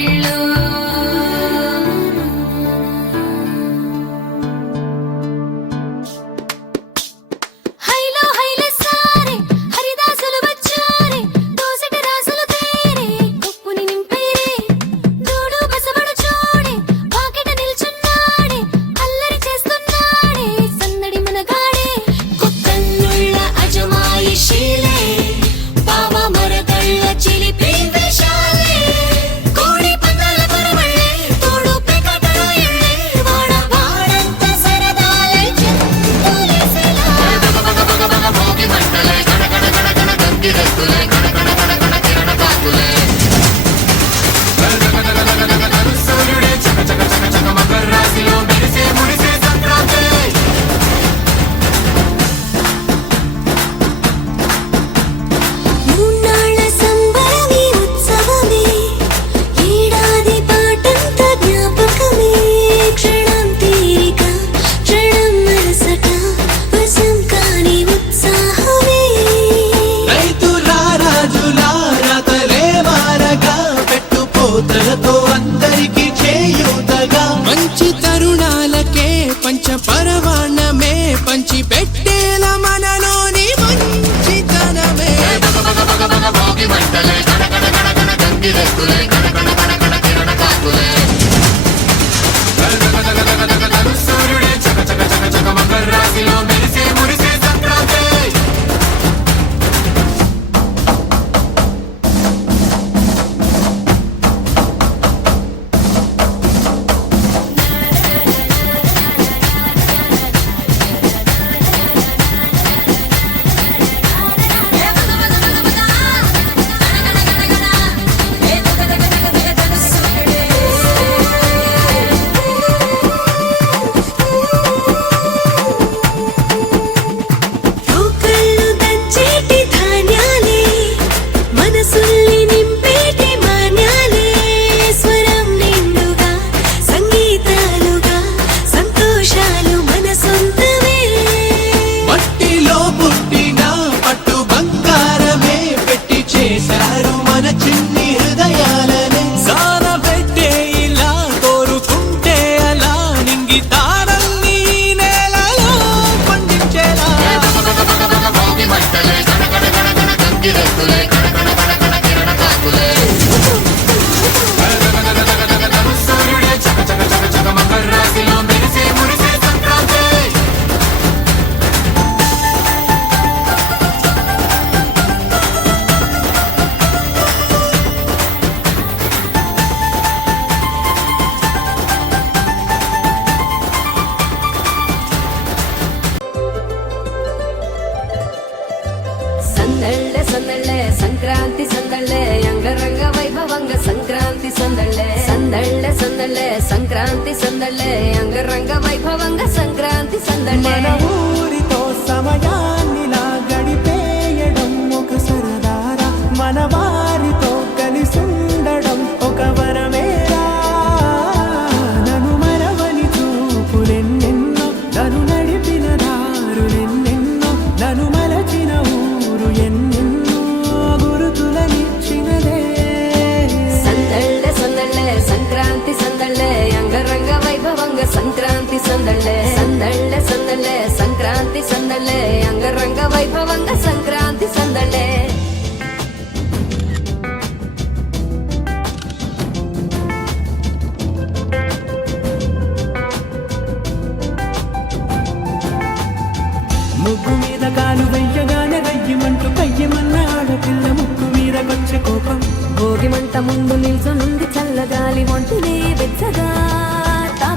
వీళ్ళు హైలో హైలే సారే హరిదాసులు వచ్చారే దోసటి రాసులు తేరే కొప్పుని నింపేరే దూడు బసవడు చూడే పాకెట నిల్చున్నాడే అల్లరి చేస్తున్నాడే సందడి మనగాడే కొత్తన్నుళ్ళ అజమాయిషీలే బావ మరకళ్ళ చిలిపి వేషాలే కోడి పందాల పరమళ్ళే తోడు పెకటలో ఎళ్ళే వాడ వాడంత సరదాలై చెంతులేసేలా భోగి మంటలే గణ గణ గణ గణ గంగిరెద్దులే గణ గణ గణ గణ కిరణ కాకులే సూర్యుడే చక చక చక చక మకర రాశిలో మెరిసే మురిసే సంక్రాంతి మూన్నాళ్ళ సంబరమే ఉత్సవమే ఏడాది పాటంత జ్ఞాపకమే క్షణం తీరిక క్షణం మరసట వశం కాని ఉత్సాహమే రైతులా రాజులా రాతలే మారగా పెట్టుపోతలతో అందరికి చేయూతగా మంచి తరుణాలకే పంచ పరవాణమే పంచి పెట్టేల మనలోని మంచితనమే భోగి మంటలే గణ గణ గణ గణ గంగిరెద్దులే గణ గణ గణ గణ కిరణ కాకులే సూర్యుడే చక చక చక చక మకర రాశిలో మెరిసే మురిసే సంక్రాంతి ఒకళ్ళు దచ్చేటి ధాన్యాలే మనసుల్ని నింపేటి మాన్యాలే స్వరం నిండుగా సంగీతాలుగా సంతోషాలు మన సొంతమే మట్టిలో పుట్టిన పట్టు బంగారమే పెట్టి చేశారు మన చిన్ని హృదయాలనే సాన పెట్టే ఇలా కోరుకుంటే అలా నింగి తారల్ని నేలలో పండించేలా భోగి మంటలే గణ గణ గణ గణ గంగిరెద్దులే గణ గణ గణ గణ కిరణ కాకులే సూర్యుడే చక చక చక చక మకర రాశిలో మెరిసే మురిసే సంక్రాంతి సందళ్ళే సందళ్ళే సంక్రాంతి సందళ్ళే అంగరంగ వైభవంగ సంక్రాంతి సందళ్ళే సందళ్ళే సందళ్ళే సంక్రాంతి సందళ్ళే అంగరంగ వైభవంగ సంక్రాంతి సందళ్ళే మన ఊరితో సమయాన్నిలా గడిపేయడం ఒక సరదారా మన వారితో కలిసుండడం ఒక వరమేరా నన్ను మరవని చూపులెన్నెన్నో నన్ను నడిపిన దారులెన్నెన్నో నన్ను మలచిన ఊరు ఎన్నెన్నో గురుతులనిచ్చినదే సందళ్ళే సందళ్ళే సంక్రాంతి సందళ్ళే అంగరంగ వైభవంగ సంక్రాంతి సందళ్ళే సందళ్ళే సందళ్ళే సంక్రాంతి సందళ్ళే అంగరంగ వైభవంగ సంక్రాంతి సందళ్ళే ముగ్గు మీద కాలు వెయ్యగానే రయ్యమంటూ కయ్యమన్న ఆడపిల్ల ముక్కు మీద కొచ్చే కోపం భోగి మంట ముందు నిల్చొనుంది చల్లగాలి ఒంటినే వెచ్చగా